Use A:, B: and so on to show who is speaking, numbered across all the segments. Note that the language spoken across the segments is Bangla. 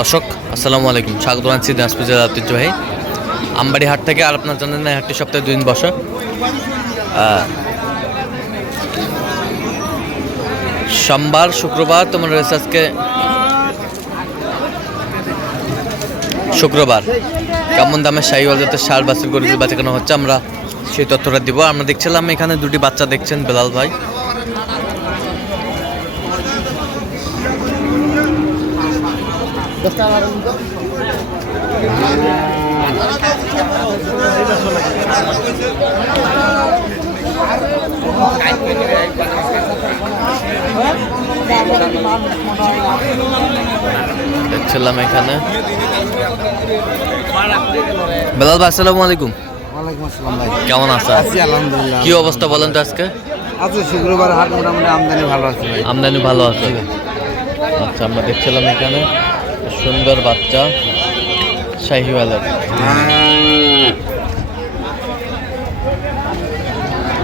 A: দর্শক, আসসালামু আলাইকুম। স্বাগত জানাচ্ছি দিনাজপুর জেলার ঐতিহ্যবাহী আমবাড়ি হাট থেকে আর আপনার জানেন না হাটটি সপ্তাহে দুদিন বসে। সোমবার, শুক্রবার তোমার রয়েছে আজকে শুক্রবার। কেমন দামে শাহিওয়াল যাতে সার বাসের গরুগুলো কেনা হচ্ছে আমরা সেই তথ্যটা দিব। আমরা দেখছিলাম এখানে দুটি বাচ্চা দেখছেন বেলাল ভাই। দেখছিলাম এখানে। বেলাল ভাই আসসালামু আলাইকুম। কেমন আছেন?
B: আছি আলহামদুলিল্লাহ।
A: কি অবস্থা বলেন তো আজকে?
B: আজকে শুক্রবার হাট মোটামুটি আমদানি ভালো আছে
A: আমদানি ভালো আছে। আচ্ছা আমরা দেখছিলাম এখানে। সুন্দর বাচ্চা শাহিওয়ালের।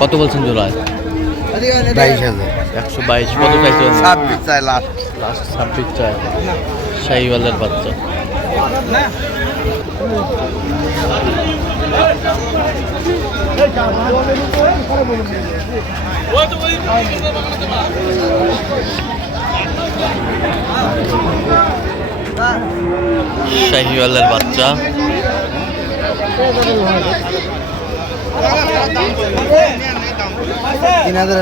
A: কত বলছেন জোড়ায়
B: বাইশ হাজার।
A: একশো বাইশ কত চাইছে
B: ছাব্বিশ চাই লাস্ট।
A: লাস্ট ছাব্বিশ চাই। শাহিওয়ালের বাচ্চা। শাহিওয়ালের বাচ্চা।
B: তিন হাজার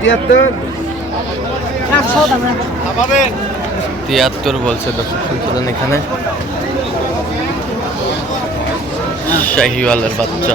B: তিয়াত্তর।
A: তিয়াত্তর বলছে দর্শক শুনছিলেন এখানে। শাহিওয়ালের বাচ্চা।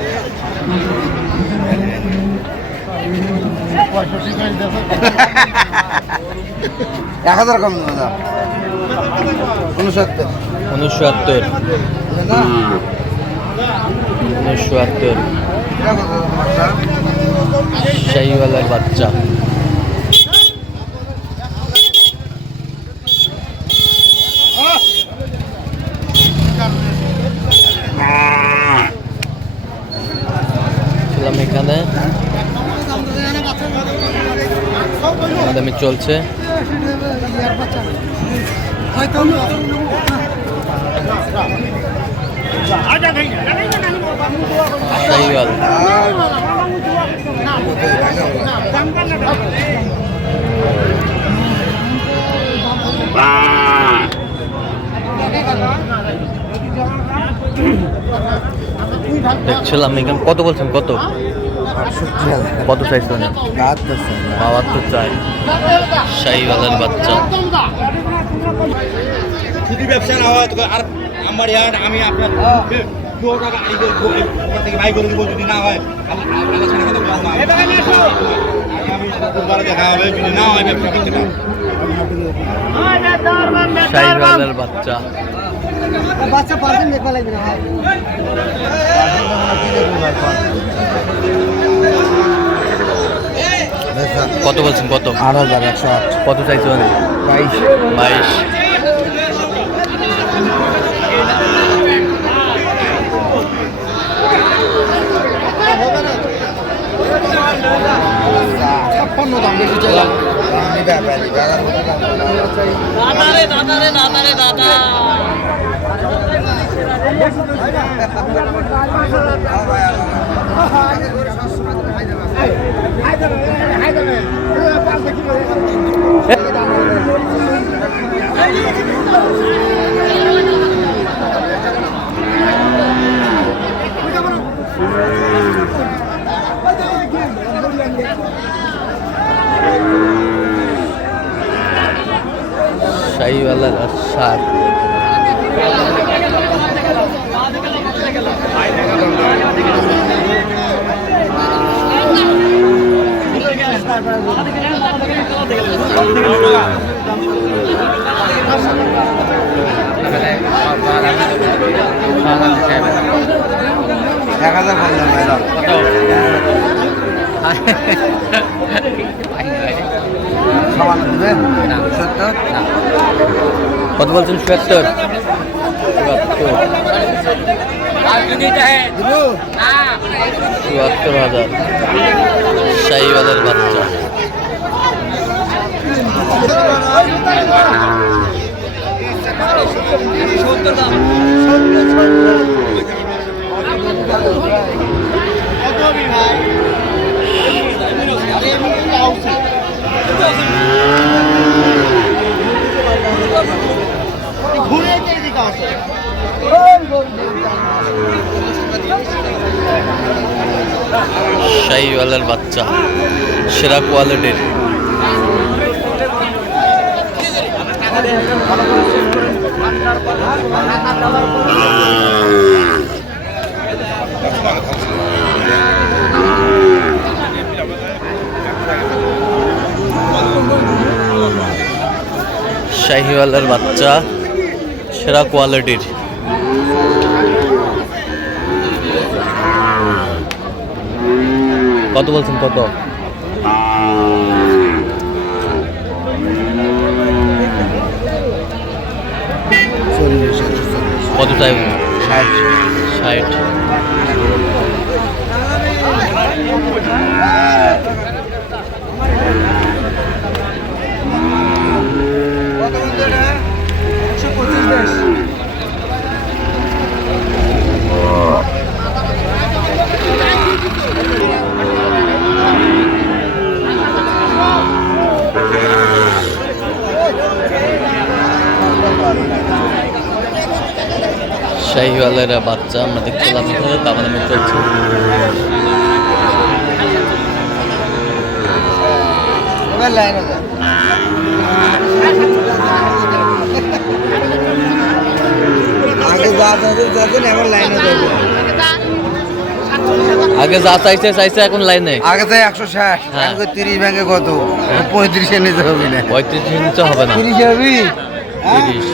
B: এক হাজার কম দাদা। উনসত্তর।
A: উনিশশো উনসত্তর। শাহিওয়ালার বাচ্চা ছিলাম এখানে দামি চলছে। দেখছিলাম এখানে কত বলছেন? কত? কত চাইছেন
B: বাহাত্তর
A: বাহাত্তর চাই শাহিওয়ালের বাচ্চা
C: যদি ব্যবসা না হয় তোকে আর আমার ইয়ার আমি আপনার যদি না হয় দেখা
A: বাচ্চা
B: বাচ্চা দেখবা লাগবে না। ভাই
A: কত বলছেন কত?
B: আট হাজার একশো আট।
A: কত চাইছেন
B: বাইশ।
A: বাইশ।
B: ছাপ্পান্ন দাম বেশি চাইলাম। আমি ব্যাপারী টাকার মতো দাম
A: শাহিওয়ালার সার
B: এক হাজার পঞ্চাশ
A: কত বলছেন? সত্তর। চুয়াত্তর হাজার। শাহিওয়ালের বাচ্চা। শাহিওয়ালের বাচ্চা সেরা কোয়ালিটির শাহিওয়ালের বাচ্চা সেরা কোয়ালিটির কত বলছেন কত? কত টাইম
B: ষাট।
A: ষাট। শাহিওয়ালের বাচ্চা আমরা দেখছিলাম এখানে দামাদামি চলছে।
B: এবার লাইন আছে আগে যা চাইছে এখন লাইনে
A: আগে যা চাইছে এখন লাইনে
B: আগে তো একশো ষাট
A: হ্যাঁ।
B: তিরিশ ব্যাংকে কত? পঁয়ত্রিশে নিতে হবে না।
A: পঁয়ত্রিশ নিতে হবে না।
B: তিরিশ হবি?
A: তিরিশ।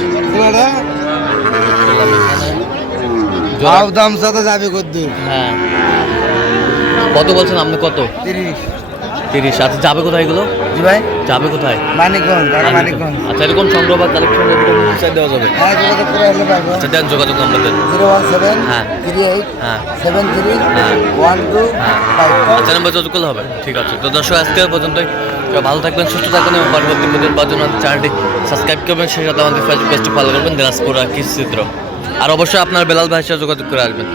B: দাম সাথে যাবে
A: হ্যাঁ। কত বলছেন আপনি কত?
B: তিরিশ।
A: তিরিশ। আচ্ছা যাবে কোথায় এগুলো?
B: জি ভাই।
A: যাবে কোথায়?
B: মানিকগঞ্জ মানিকগঞ্জ।
A: আচ্ছা এরকম সংগ্রহ বা কালেকশন দেওয়া যাবে?
B: হ্যাঁ যোগাযোগ করে
A: আচ্ছা দেন যোগাযোগ নাম্বার দেন।
B: জিরো ওয়ান সেভেন
A: হ্যাঁ।
B: থ্রি এইট
A: হ্যাঁ।
B: সেভেন থ্রি
A: হ্যাঁ।
B: ওয়ান টু
A: হ্যাঁ। আচ্ছা নাম্বার যোগাযোগ করলে হবে। ঠিক আছে। তো দর্শক আজকে পর্যন্তই। ভালো থাকবেন সুস্থ থাকবেন এবং পরবর্তী ভিডিওর পাওয়ার জন্য চ্যানেলটি সাবস্ক্রাইব করবেন। সেই সাথে আমাদের ফেসবুক পেজটি ফলো করবেন। দিনাজপুর চিত্র আর অবশ্যই আপনার বেলাল ভাইয়ের সাথে যোগাযোগ করে আসবেন।